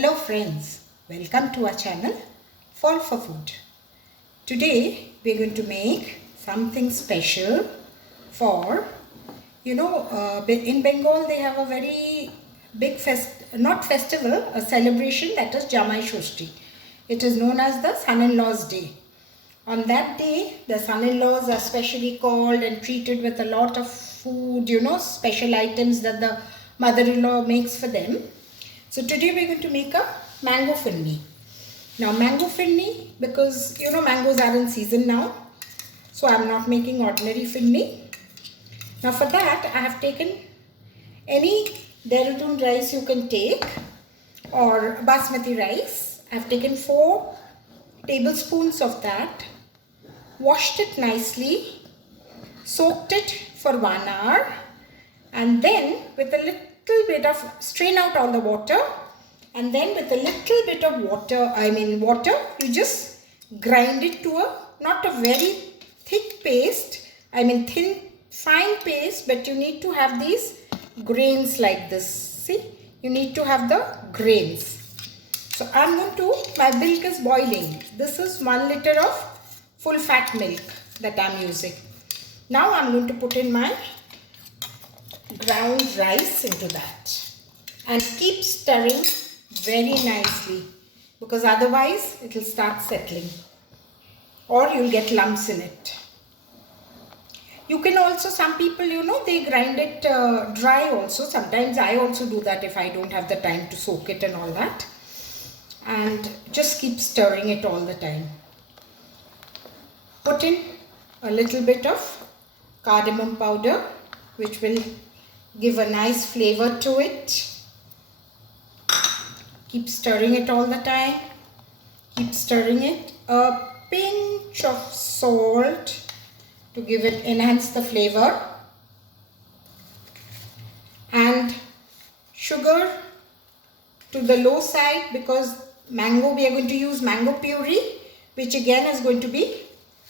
Hello friends, welcome to our channel Fall for Food. Today we are going to make something special for, in Bengal they have a very big a celebration, that is Jamai Shoshti. It is known as the son-in-law's day. On that day, the son-in-laws are specially called and treated with a lot of food, special items that the mother-in-law makes for them. So today we're going to make a mango phirni. Now mango phirni, because mangoes are in season now, so I'm not making ordinary phirni. Now for that I have taken any Dehradun rice you can take, or basmati rice. I've taken 4 tablespoons of that, washed it nicely, soaked it for 1 hour, and then with a little bit of, strain out all the water, and then with a little bit of water, you just grind it to not a very thick paste, thin fine paste, but you need to have these grains like this. See, you need to have the grains. So my milk is boiling. This is 1 liter of full fat milk that I'm using. Now I'm going to put in my ground rice into that and keep stirring very nicely, because otherwise it will start settling or you'll get lumps in it. You can also, some people, they grind it dry also. Sometimes I also do that if I don't have the time to soak it and all that. And just keep stirring it all the time. Put in a little bit of cardamom powder, which will give a nice flavor to it. Keep stirring it all the time. Keep stirring it. A pinch of salt to enhance the flavor. And sugar to the low side, because we are going to use mango puree, which again is going to be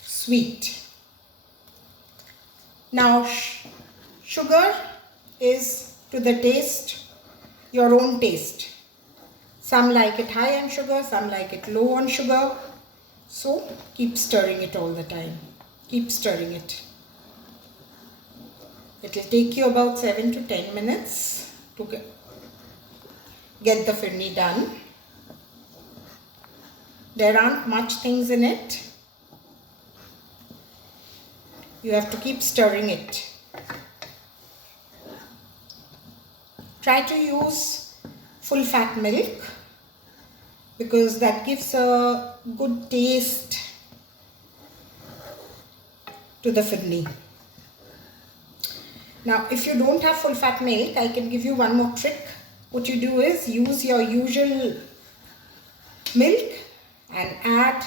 sweet. Now sugar is to the taste, your own taste. Some like it high on sugar, some like it low on sugar. So keep stirring it all the time. Keep stirring it. It will take you about 7 to 10 minutes to get the phirni done. There aren't much things in it. You have to keep stirring it. Try to use full fat milk, because that gives a good taste to the phirni. Now if you don't have full fat milk, I can give you one more trick. What you do is use your usual milk and add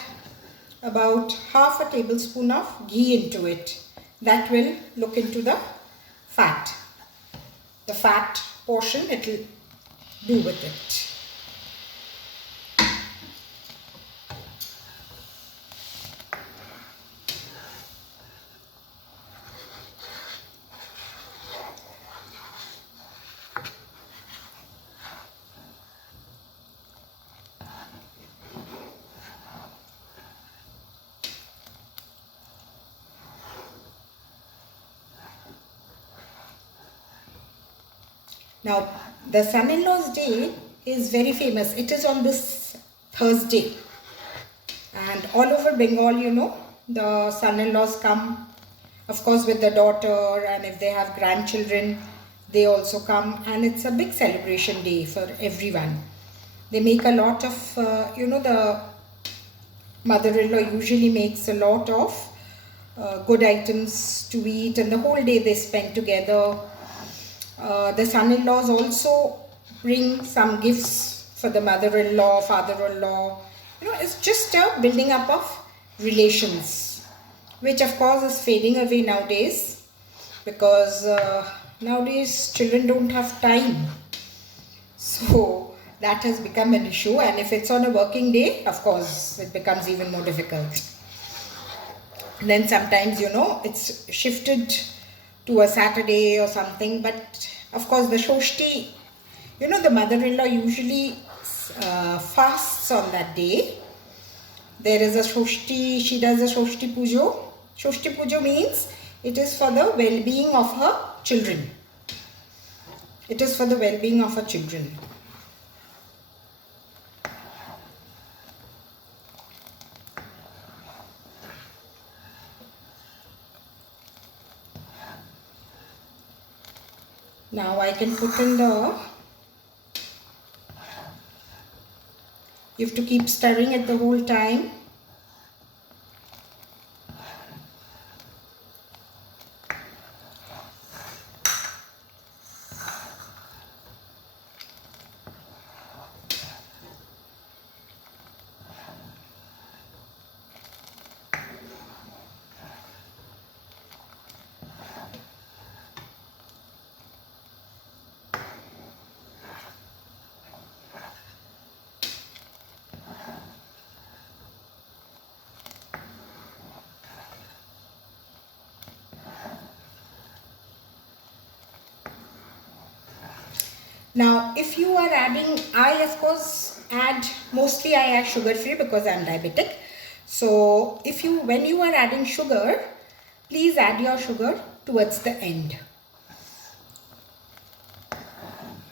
about half a tablespoon of ghee into it. That will look into the fat. The fat portion it will do with it. Now, the son-in-law's day is very famous. It is on this Thursday. And all over Bengal, the son-in-laws come, of course, with the daughter, and if they have grandchildren, they also come. And it's a big celebration day for everyone. They make a lot of, the mother-in-law usually makes a lot of good items to eat, and the whole day they spend together. The son-in-laws also bring some gifts for the mother-in-law, father-in-law. It's just a building up of relations, which of course is fading away nowadays, because nowadays children don't have time. So that has become an issue, and if it's on a working day, of course it becomes even more difficult. And then sometimes, it's shifted to a Saturday or something, but of course the Shoshti, the mother-in-law usually fasts on that day. There is a Shoshti, she does a Shoshti Pujo. Shoshti Pujo means it is for the well-being of her children. It is for the well-being of her children. Now I can put in the, you have to keep stirring it the whole time. Now, if you are adding, I of course add, mostly I add sugar free because I am diabetic. So, when you are adding sugar, please add your sugar towards the end.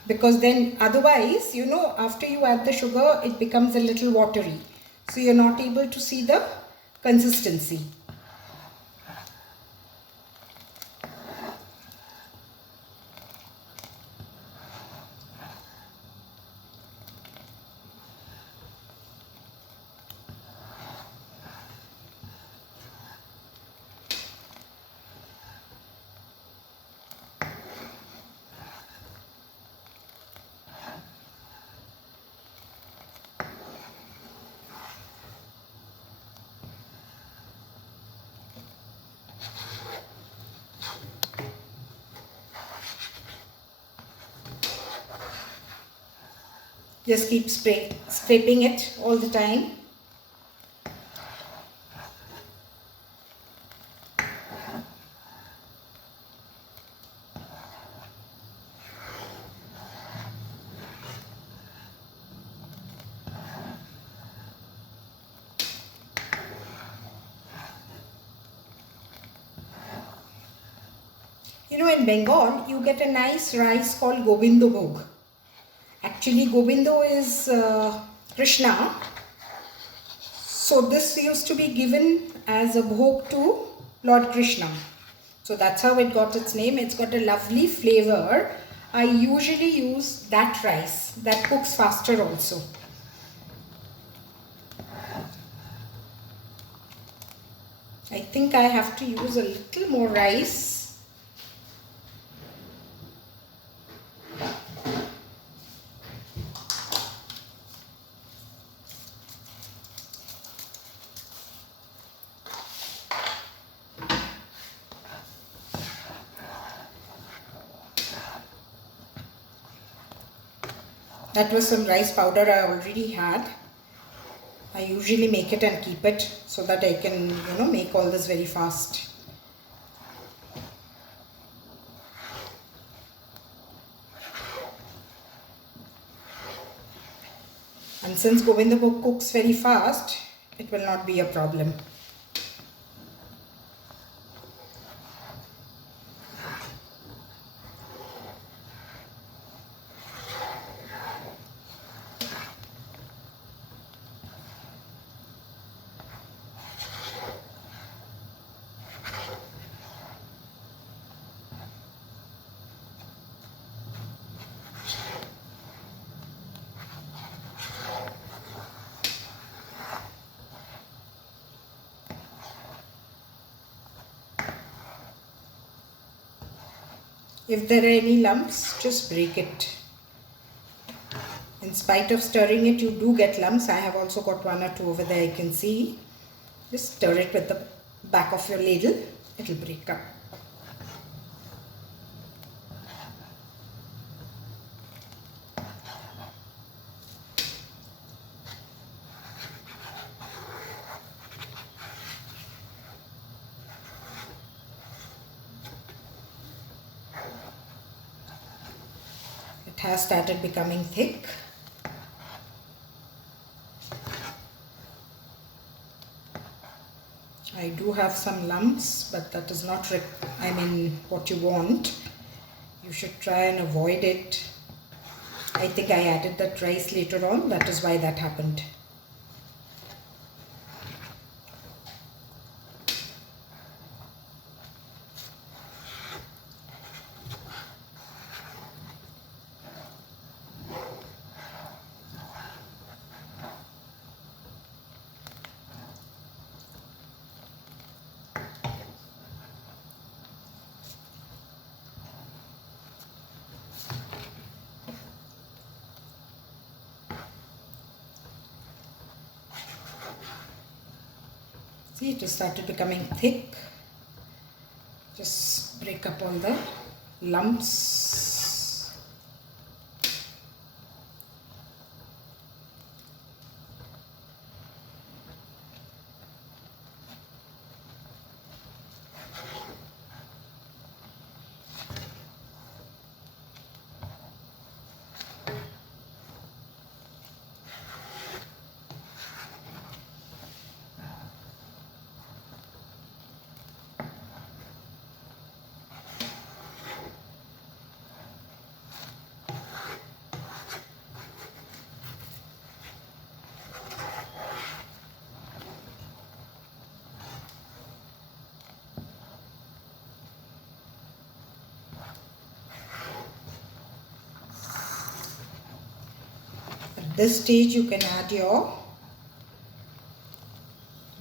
Because then otherwise, after you add the sugar, it becomes a little watery. So, you are not able to see the consistency. Just keep scraping it all the time. In Bengal, you get a nice rice called Gobindo Bhog. Actually, Gobindo is Krishna. So this used to be given as a bhog to Lord Krishna. So that's how it got its name. It's got a lovely flavor. I usually use that rice. That cooks faster also. I think I have to use a little more rice. That was some rice powder I already had. I usually make it and keep it so that I can, make all this very fast. And since Govinda Bhog cooks very fast, it will not be a problem. If there are any lumps, just break it. In spite of stirring it, you do get lumps. I have also got one or two over there, you can see. Just stir it with the back of your ladle, it will break up. It has started becoming thick. I do have some lumps, but that is not what you want. You should try and avoid it. I think I added that rice later on, that is why that happened. See, it has started becoming thick. Just break up all the lumps. At this stage, you can add your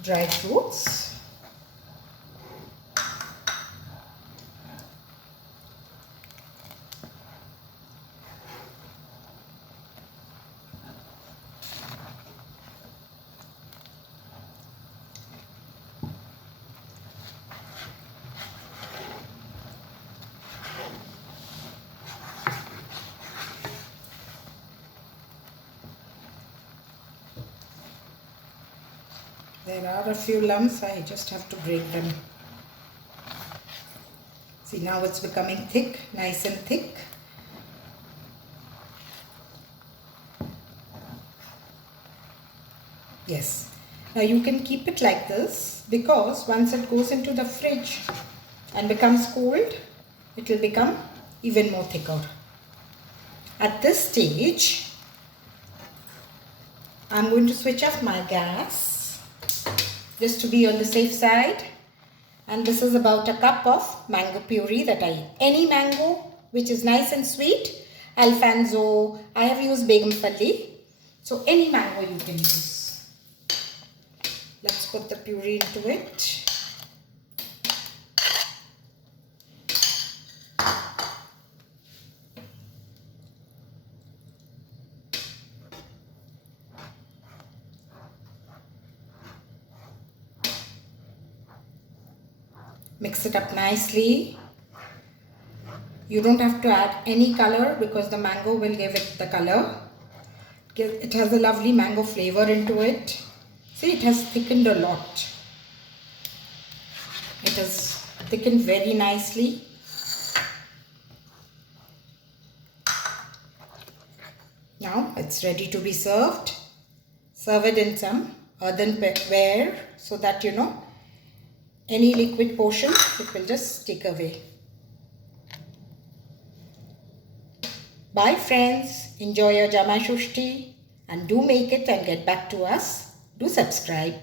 dry fruits. There are a few lumps, I just have to break them. See, now it's becoming thick, nice and thick. Yes. Now you can keep it like this because once it goes into the fridge and becomes cold, it will become even more thicker. At this stage, I'm going to switch off my gas just to be on the safe side. And this is about a cup of mango puree that I eat. Any mango which is nice and sweet. Alfonso, I have used Begum Falli. So any mango you can use. Let's put the puree into it. Mix it up nicely. You don't have to add any color because the mango will give it the color. It has a lovely mango flavor into it. See, it has thickened a lot. It has thickened very nicely. Now it's ready to be served. Serve it in some earthenware so that any liquid portion, it will just stick away. Bye friends, enjoy your Jamai Shushti and do make it and get back to us. Do subscribe.